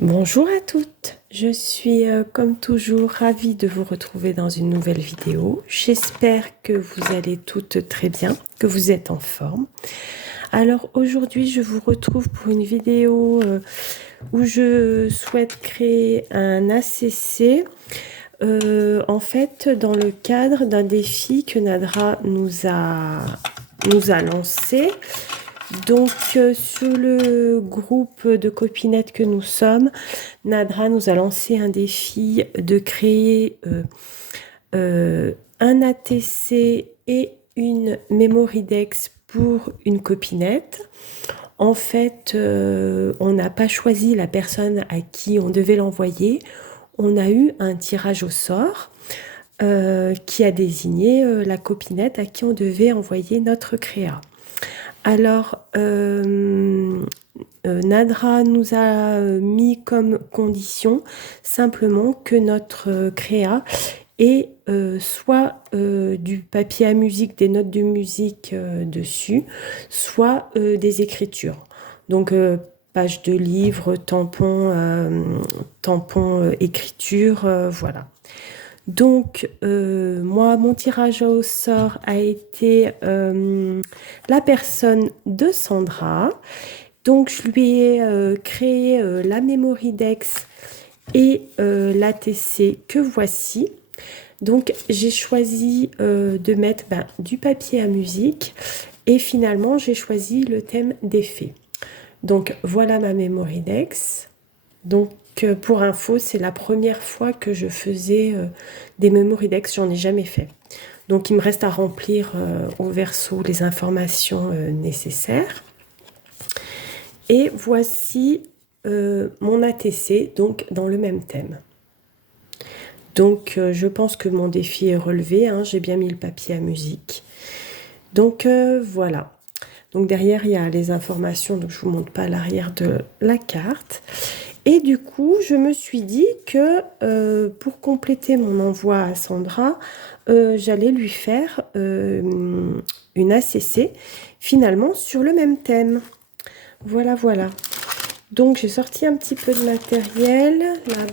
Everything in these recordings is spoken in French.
Bonjour à toutes, je suis comme toujours ravie de vous retrouver dans une nouvelle vidéo. J'espère que vous allez toutes très bien, que vous êtes en forme. Alors aujourd'hui je vous retrouve pour une vidéo où je souhaite créer un ACC. En fait dans le cadre d'un défi que Nadra nous a lancé. Donc sur le groupe de copinettes que nous sommes, Nadra nous a lancé un défi de créer un ATC et une Memoridex pour une copinette. En fait, on n'a pas choisi la personne à qui on devait l'envoyer. On a eu un tirage au sort qui a désigné la copinette à qui on devait envoyer notre créa. Alors, Nadra nous a mis comme condition simplement que notre créa ait soit du papier à musique, des notes de musique dessus, soit des écritures. Donc, page de livre, tampon écriture, voilà. Donc, moi, mon tirage au sort a été la personne de Sandra. Donc, je lui ai créé la Memoridex et l'ATC que voici. Donc, j'ai choisi de mettre du papier à musique et finalement, j'ai choisi le thème des fées. Donc, voilà ma Memoridex. Donc, pour info, c'est la première fois que je faisais des Memoridex, j'en ai jamais fait. Donc, il me reste à remplir au verso les informations nécessaires. Et voici mon ATC, donc dans le même thème. Donc, je pense que mon défi est relevé, hein, j'ai bien mis le papier à musique. Donc, voilà. Donc, derrière, il y a les informations, donc je ne vous montre pas l'arrière de la carte. Et du coup, je me suis dit que pour compléter mon envoi à Sandra, j'allais lui faire une ACC, finalement, sur le même thème. Voilà, voilà. Donc, j'ai sorti un petit peu de matériel.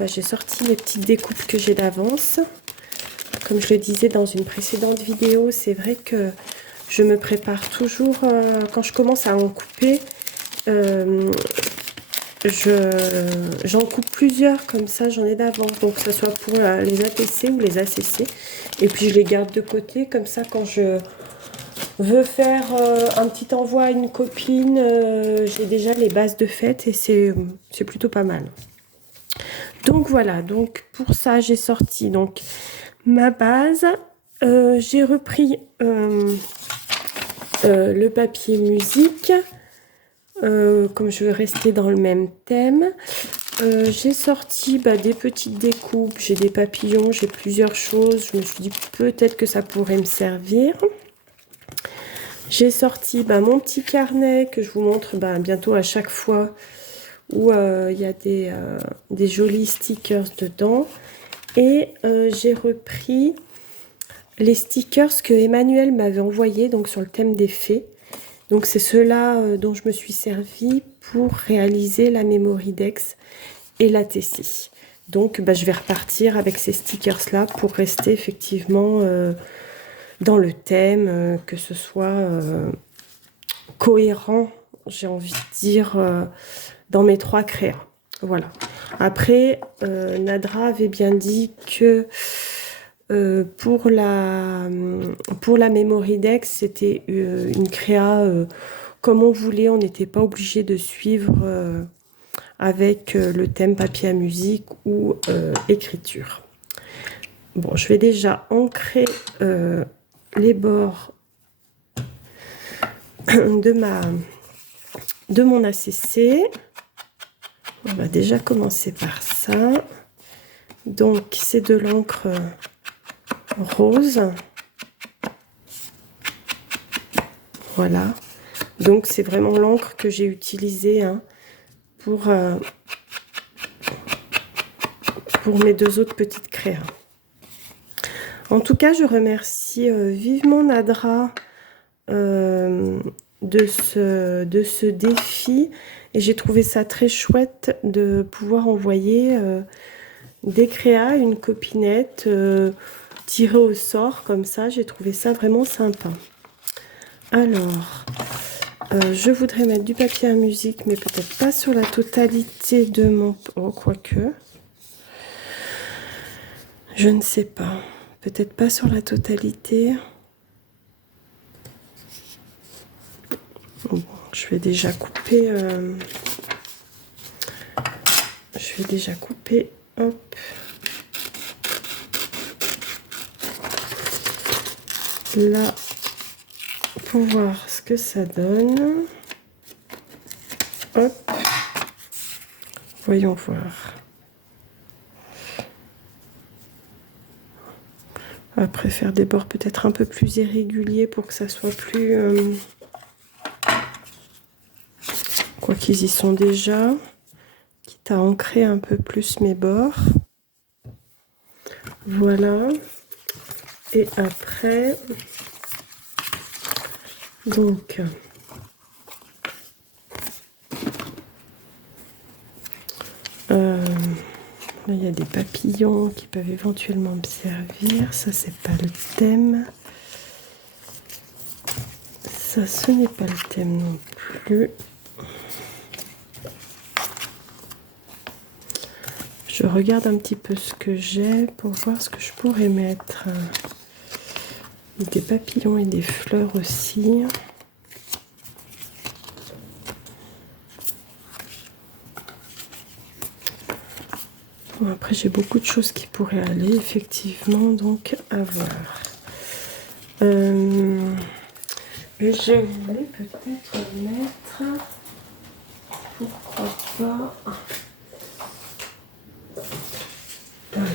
Là, j'ai sorti les petites découpes que j'ai d'avance. Comme je le disais dans une précédente vidéo, c'est vrai que je me prépare toujours, quand je commence à en couper, j'en coupe plusieurs, comme ça j'en ai d'avance, donc que ce soit pour les ATC ou les ACC. Et puis je les garde de côté, comme ça quand je veux faire un petit envoi à une copine, j'ai déjà les bases de fête et c'est plutôt pas mal. Donc voilà, donc pour ça j'ai sorti donc ma base, j'ai repris le papier musique. Comme je veux rester dans le même thème, j'ai sorti des petites découpes, j'ai des papillons, j'ai plusieurs choses. Je me suis dit peut-être que ça pourrait me servir. J'ai sorti mon petit carnet que je vous montre bientôt à chaque fois, où il y a des jolis stickers dedans. Et j'ai repris les stickers que Emmanuel m'avait envoyés donc sur le thème des fées. Donc c'est ceux-là dont je me suis servi pour réaliser la Memoridex et l'ATC. Donc je vais repartir avec ces stickers-là pour rester effectivement dans le thème, que ce soit cohérent, j'ai envie de dire, dans mes 3 créas. Voilà. Après, Nadra avait bien dit que pour la Memoridex, c'était une créa comme on voulait, on n'était pas obligé de suivre avec le thème papier à musique ou écriture. Bon, je vais déjà ancrer les bords de mon ACC. On va déjà commencer par ça. Donc, c'est de l'encre rose. Voilà. Donc, c'est vraiment l'encre que j'ai utilisée pour mes 2 autres petites créas. En tout cas, je remercie vivement Nadra de ce défi. Et j'ai trouvé ça très chouette de pouvoir envoyer des créas à une copinette tirée au sort comme ça. J'ai trouvé ça vraiment sympa. Alors, je voudrais mettre du papier à musique, mais peut-être pas sur la totalité de mon... Oh, quoique. Je ne sais pas. Peut-être pas sur la totalité. Bon, je vais déjà couper... Je vais déjà couper. Hop. Là, pour voir ce que ça donne. Hop. Voyons voir. Après, faire des bords peut-être un peu plus irréguliers pour que ça soit plus... Quoi qu'ils y sont déjà. Quitte à ancrer un peu plus mes bords. Voilà. Et après... Donc... Là, il y a des papillons qui peuvent éventuellement me servir. Ça, c'est pas le thème. Ça, ce n'est pas le thème non plus. Je regarde un petit peu ce que j'ai pour voir ce que je pourrais mettre. Des papillons et des fleurs aussi. Bon, après, j'ai beaucoup de choses qui pourraient aller, effectivement, donc à voir. Je voulais peut-être mettre, pourquoi pas, alors,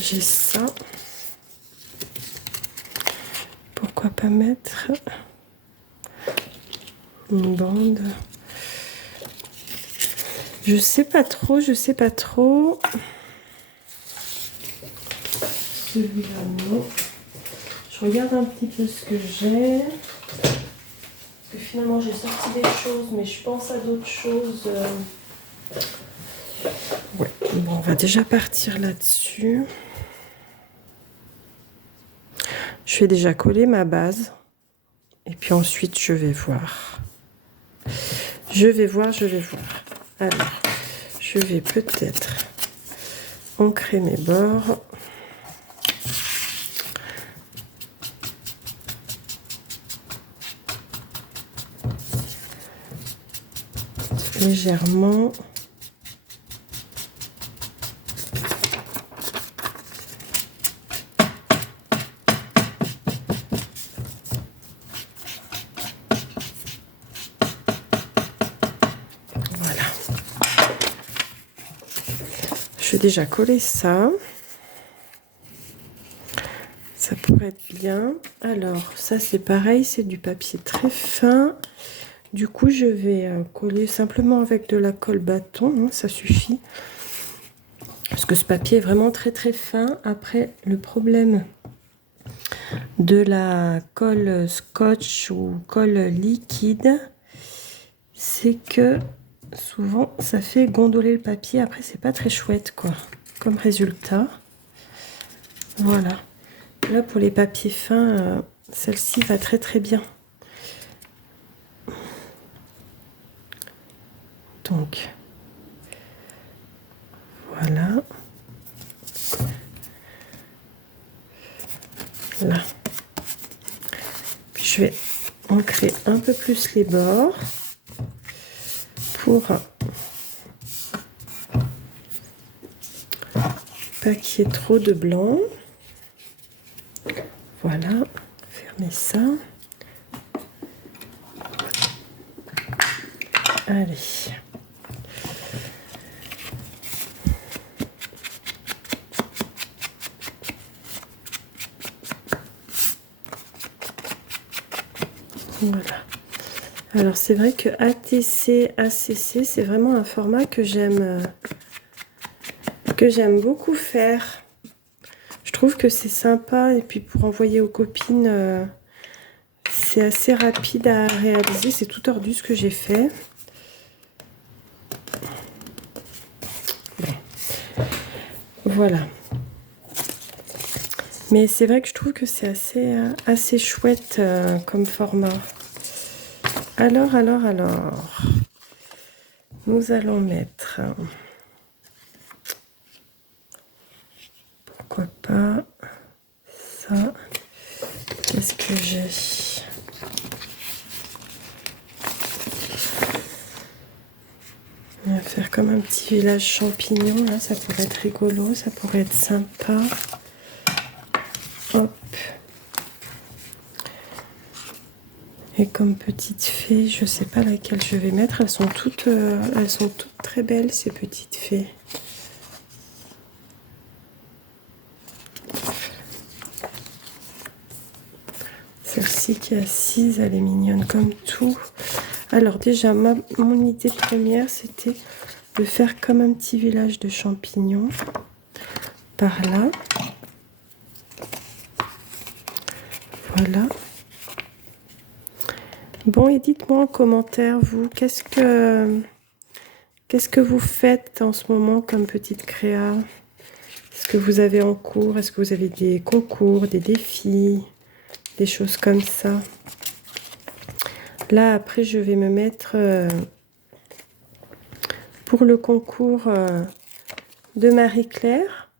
j'ai ça, pourquoi pas mettre une bande, je sais pas trop, celui-là non, je regarde un petit peu ce que j'ai, parce que finalement j'ai sorti des choses, mais je pense à d'autres choses. Ouais, bon, on va déjà partir là-dessus. Je vais déjà coller ma base. Et puis ensuite, je vais voir. Je vais voir. Alors, je vais peut-être ancrer mes bords. Légèrement. Voilà. Je vais déjà coller ça. Ça pourrait être bien. Alors, ça c'est pareil, c'est du papier très fin. Du coup, je vais coller simplement avec de la colle bâton, hein, ça suffit. Parce que ce papier est vraiment très très fin. Après, le problème de la colle scotch ou colle liquide, c'est que souvent ça fait gondoler le papier. Après, c'est pas très chouette quoi, comme résultat. Voilà. Là, pour les papiers fins, celle-ci va très très bien. Donc, voilà. Là. Puis je vais ancrer un peu plus les bords pour pas qu'il y ait trop de blanc. Voilà, fermez ça. Allez. Voilà. Alors c'est vrai que ATC, ACC, c'est vraiment un format que j'aime beaucoup faire. Je trouve que c'est sympa et puis pour envoyer aux copines, c'est assez rapide à réaliser. C'est tout tordu ce que j'ai fait. Bon. Voilà. Mais c'est vrai que je trouve que c'est assez chouette comme format. Alors, nous allons mettre, pourquoi pas, ça. Qu'est-ce que j'ai? On va faire comme un petit village champignon, là, ça pourrait être rigolo, ça pourrait être sympa. Hop. Et comme petite fée, je sais pas laquelle je vais mettre. Elles sont toutes très belles, ces petites fées. Celle-ci qui est assise, elle est mignonne comme tout. Alors déjà, mon idée première, c'était de faire comme un petit village de champignons. Par là. Voilà. Bon, et dites-moi en commentaire, vous, qu'est-ce que vous faites en ce moment comme petite créa? Est-ce que vous avez en cours? Est-ce que vous avez des concours, des défis, des choses comme ça? Là, après, je vais me mettre pour le concours de Marie-Claire,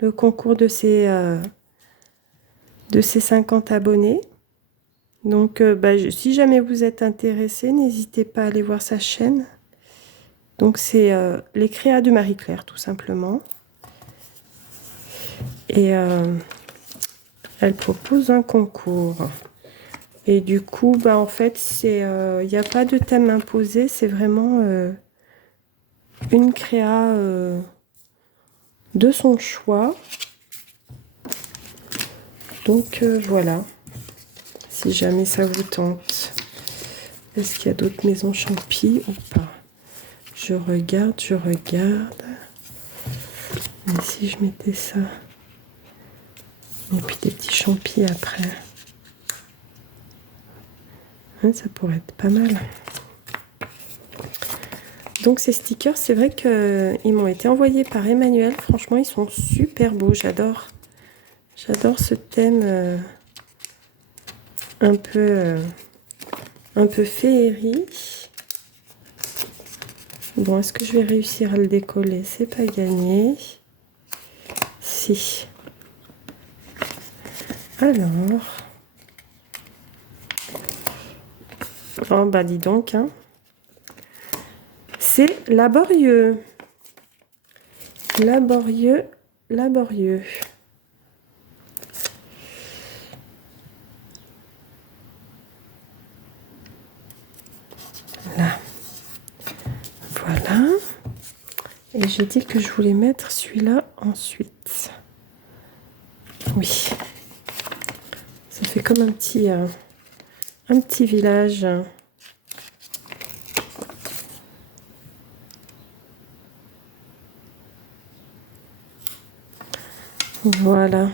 le concours de ses 50 abonnés. Donc, si jamais vous êtes intéressé, n'hésitez pas à aller voir sa chaîne. Donc, c'est les créas de Marie-Claire, tout simplement. Et elle propose un concours. Et du coup, en fait, il n'y a pas de thème imposé, c'est vraiment une créa de son choix. Donc, voilà. Si jamais ça vous tente. Est-ce qu'il y a d'autres maisons champi ou pas? Je regarde. Mais si je mettais ça. Et puis des petits champis après. Hein, ça pourrait être pas mal. Donc ces stickers, c'est vrai qu'ils m'ont été envoyés par Emmanuel. Franchement, ils sont super beaux. J'adore ce thème un peu féerie. Bon, est-ce que je vais réussir à le décoller? C'est pas gagné. Si. Alors. Oh, bah dis donc, hein. C'est laborieux. Laborieux. Là. Voilà. Et j'ai dit que je voulais mettre celui-là ensuite. Oui. Ça fait comme un petit village. Voilà.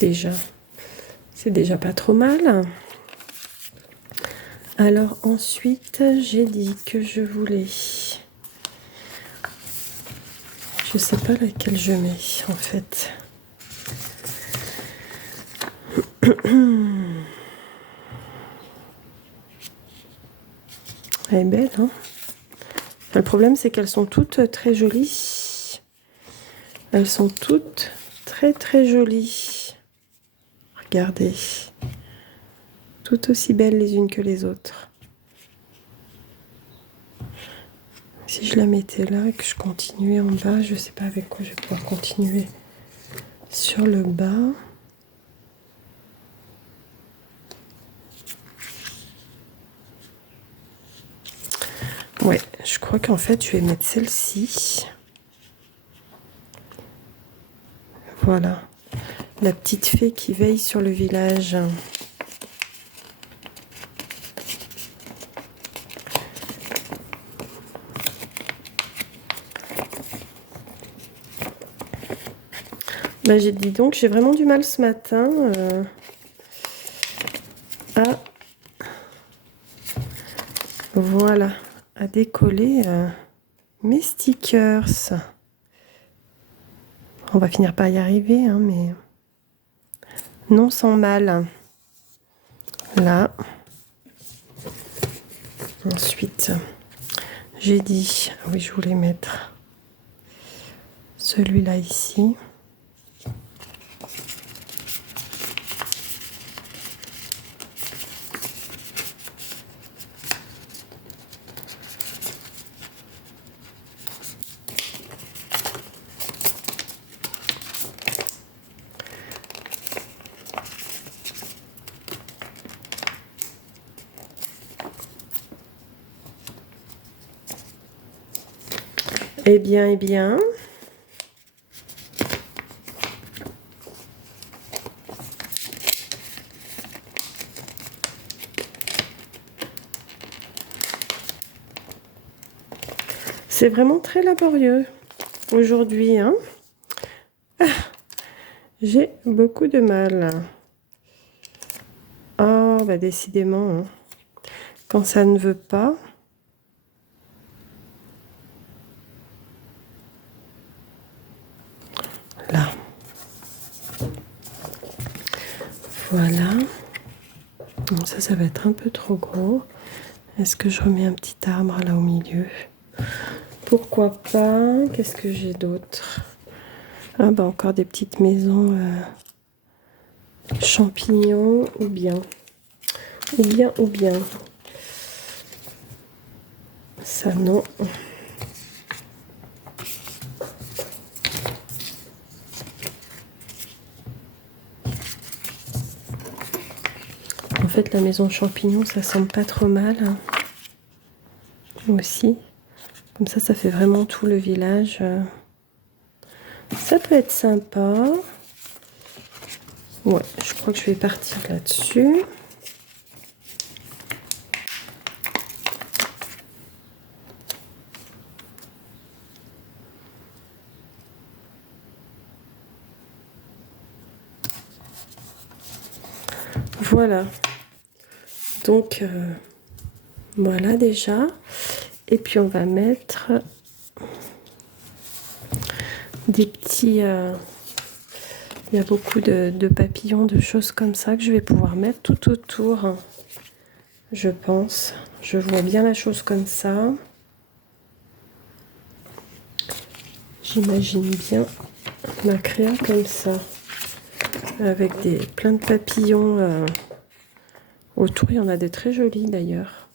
Déjà, c'est déjà pas trop mal. Alors ensuite, j'ai dit que je voulais... Je sais pas laquelle je mets en fait. Elle est belle, hein? Le problème, c'est qu'elles sont toutes très jolies. Elles sont toutes très jolies. Regardez. Toutes aussi belles les unes que les autres. Si je la mettais là et que je continuais en bas, je sais pas avec quoi je vais pouvoir continuer sur le bas. Ouais, je crois qu'en fait, je vais mettre celle-ci. Voilà. La petite fée qui veille sur le village. J'ai dit donc, j'ai vraiment du mal ce matin. à, voilà, à décoller mes stickers. On va finir par y arriver, hein, mais non sans mal. Là. Ensuite, j'ai dit, oui, je voulais mettre celui-là ici. Eh bien, eh bien. C'est vraiment très laborieux aujourd'hui, hein. J'ai beaucoup de mal. Oh, bah décidément, hein. Quand ça ne veut pas. Là. Voilà. Bon, ça va être un peu trop gros. Est-ce que je remets un petit arbre là au milieu? Pourquoi pas? Qu'est-ce que j'ai d'autre? Ah bah encore des petites maisons champignons ou bien. Ça non. En fait, la maison champignon, ça semble pas trop mal. Hein. Aussi. Comme ça fait vraiment tout le village. Ça peut être sympa. Ouais, je crois que je vais partir là-dessus. Voilà. Donc, voilà déjà. Et puis, on va mettre des petits... il y a beaucoup de papillons, de choses comme ça que je vais pouvoir mettre tout autour. Je pense. Je vois bien la chose comme ça. J'imagine bien la créa comme ça. Avec plein de papillons autour. Il y en a des très jolis d'ailleurs.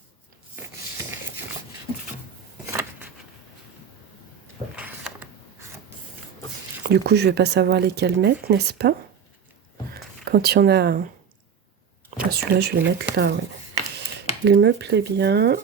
Du coup, je vais pas savoir lesquels mettre, n'est-ce pas? Quand il y en a... Ah, celui-là, je vais le mettre là, oui. Il me plaît bien.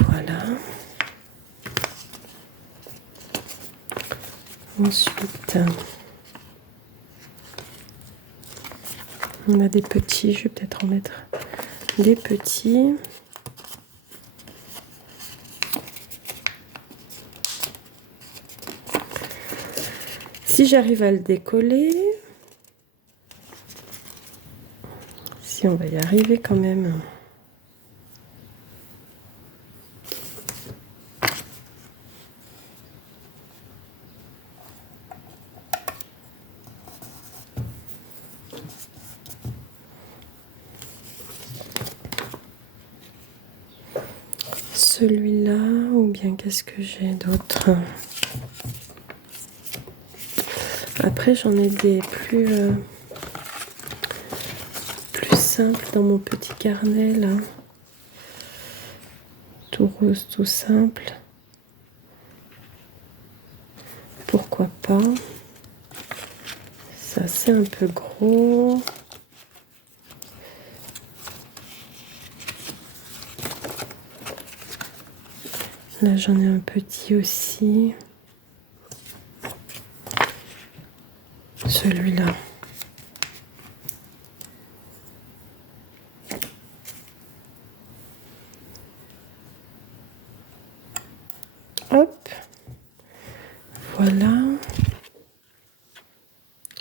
Voilà. Ensuite, on a des petits. Je vais peut-être en mettre des petits. Si j'arrive à le décoller, si on va y arriver quand même. Celui-là, ou bien qu'est-ce que j'ai d'autre? Après, j'en ai des plus simples dans mon petit carnet, là. Tout rose, tout simple. Pourquoi pas? Ça, c'est un peu gros. Là, j'en ai un petit aussi. Hop. Voilà.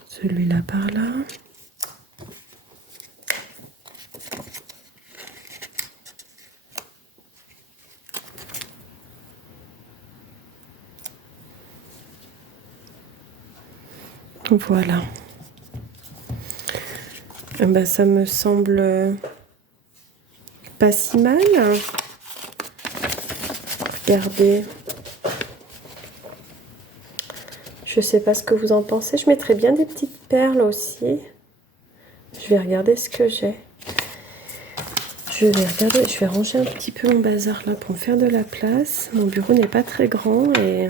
Celui-là par là. Voilà. Eh ben, ça me semble pas si mal. Regardez. Je sais pas ce que vous en pensez. Je mettrais bien des petites perles aussi. Je vais regarder ce que j'ai. Je vais ranger un petit peu mon bazar là pour me faire de la place. Mon bureau n'est pas très grand et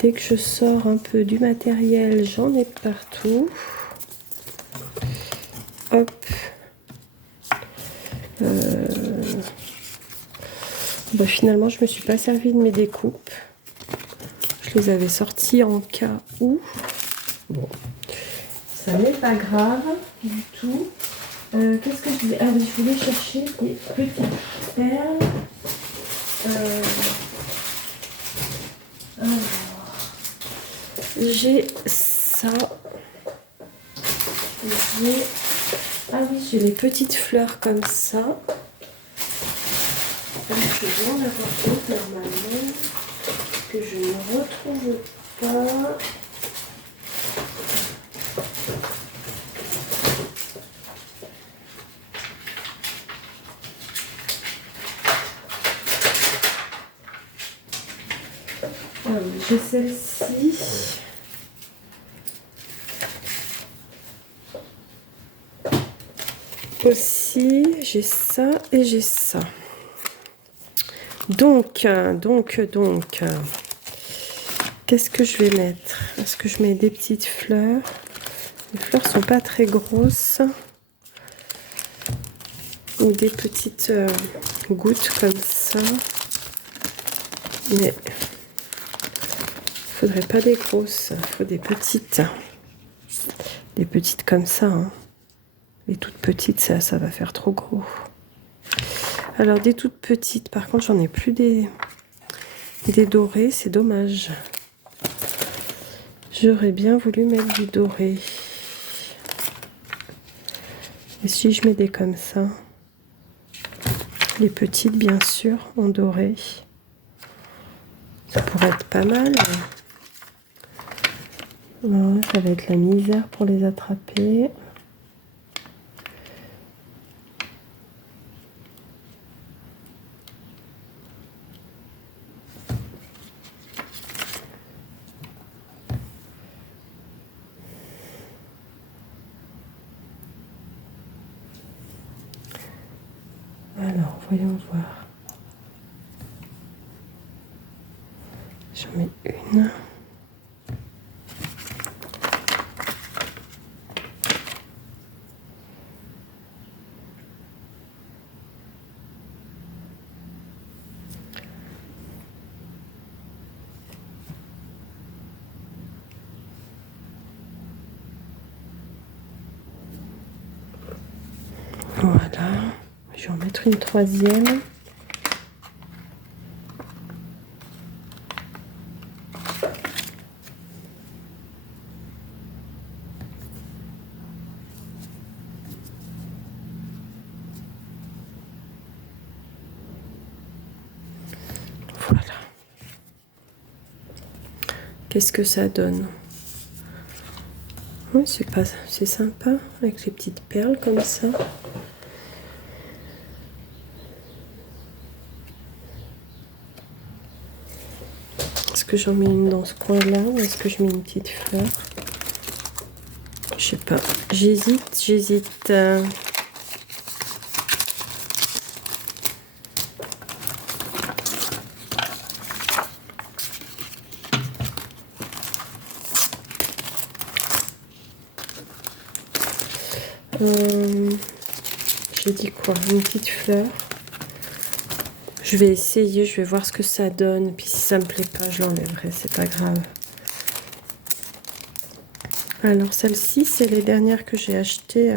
dès que je sors un peu du matériel, j'en ai partout. Hop. Bah, finalement, je me suis pas servi de mes découpes. Je les avais sorties en cas où. Bon, ça n'est pas grave du tout. Qu'est-ce que je voulais... Ah oui, je voulais chercher des petites perles. Alors, j'ai ça. Ah oui, j'ai les petites fleurs comme ça. Je dois en avoir d'autres normalement que je ne retrouve pas. Ah oui, j'ai celle-ci. Aussi, j'ai ça et j'ai ça. Donc, qu'est-ce que je vais mettre? Est-ce que je mets des petites fleurs? Les fleurs sont pas très grosses. Ou des petites gouttes comme ça. Mais il faudrait pas des grosses, il faut des petites. Des petites comme ça. Hein. Les toutes petites, ça va faire trop gros. Alors des toutes petites, par contre j'en ai plus des dorés, c'est dommage. J'aurais bien voulu mettre du doré. Et si je mets des comme ça, les petites bien sûr en doré, ça pourrait être pas mal. Ouais, ça va être la misère pour les attraper. Alors, voyons voir. J'en mets une. Voilà. Je vais en mettre une troisième. Voilà. Qu'est-ce que ça donne? Oui, c'est sympa avec les petites perles comme ça. Est-ce que j'en mets une dans ce coin-là ou est-ce que je mets une petite fleur? Je sais pas. J'hésite. J'ai dit quoi? Une petite fleur. Je vais essayer, je vais voir ce que ça donne. Puis si ça me plaît pas, je l'enlèverai, c'est pas grave. Alors celle-ci, c'est les dernières que j'ai achetées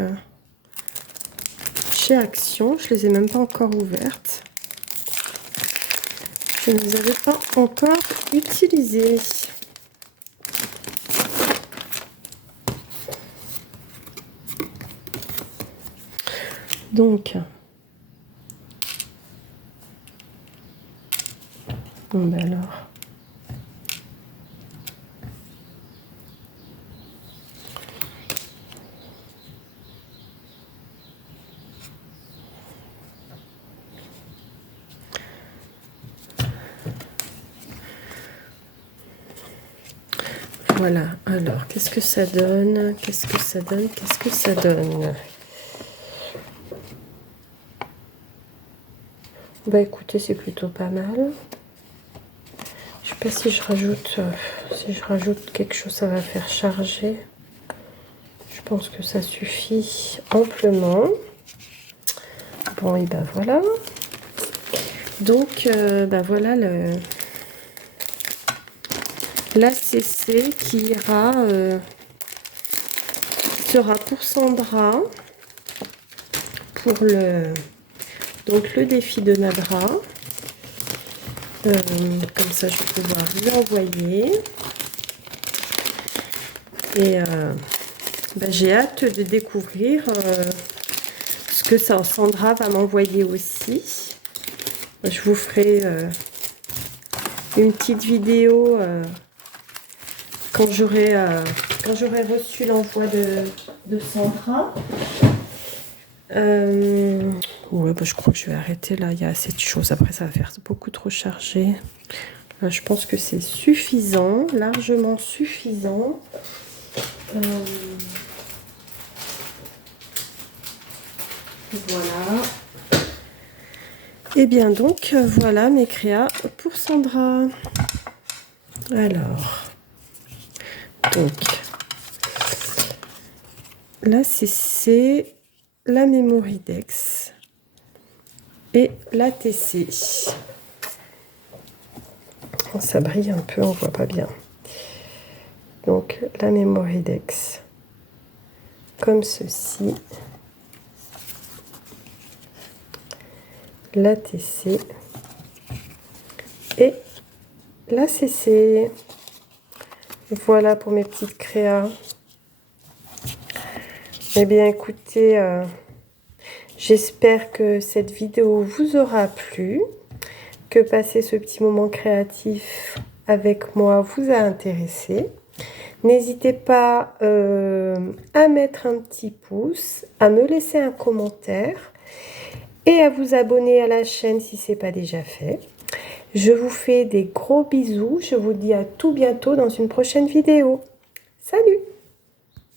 chez Action. Je les ai même pas encore ouvertes. je ne les avais pas encore utilisés. Donc, bon ben alors, voilà. Alors, qu'est-ce que ça donne? Qu'est-ce que ça donne? Qu'est-ce que ça donne? Bah écoutez, c'est plutôt pas mal. Je sais pas si je rajoute quelque chose, ça va faire charger. Je pense que ça suffit amplement. Bon, et ben voilà. Donc, ben voilà l'ACC qui sera pour Sandra pour donc le défi de Nadra. Comme ça, je vais pouvoir lui envoyer. Et ben, j'ai hâte de découvrir ce que Sandra va m'envoyer aussi. Je vous ferai une petite vidéo quand j'aurai reçu l'envoi de Sandra. Ouais, bah, je crois que je vais arrêter là. Il y a assez de choses. Après, ça va faire beaucoup trop chargé. Là, je pense que c'est suffisant, largement suffisant. Voilà. Et bien donc, voilà mes créas pour Sandra. Alors, donc, là, c'est la Mémoridex et la TC. Ça brille un peu, on voit pas bien. Donc, la Mémoridex, comme ceci. La TC et la CC. Voilà pour mes petites créas. Eh bien, écoutez, j'espère que cette vidéo vous aura plu, que passer ce petit moment créatif avec moi vous a intéressé. N'hésitez pas à mettre un petit pouce, à me laisser un commentaire et à vous abonner à la chaîne si ce n'est pas déjà fait. Je vous fais des gros bisous. Je vous dis à tout bientôt dans une prochaine vidéo. Salut!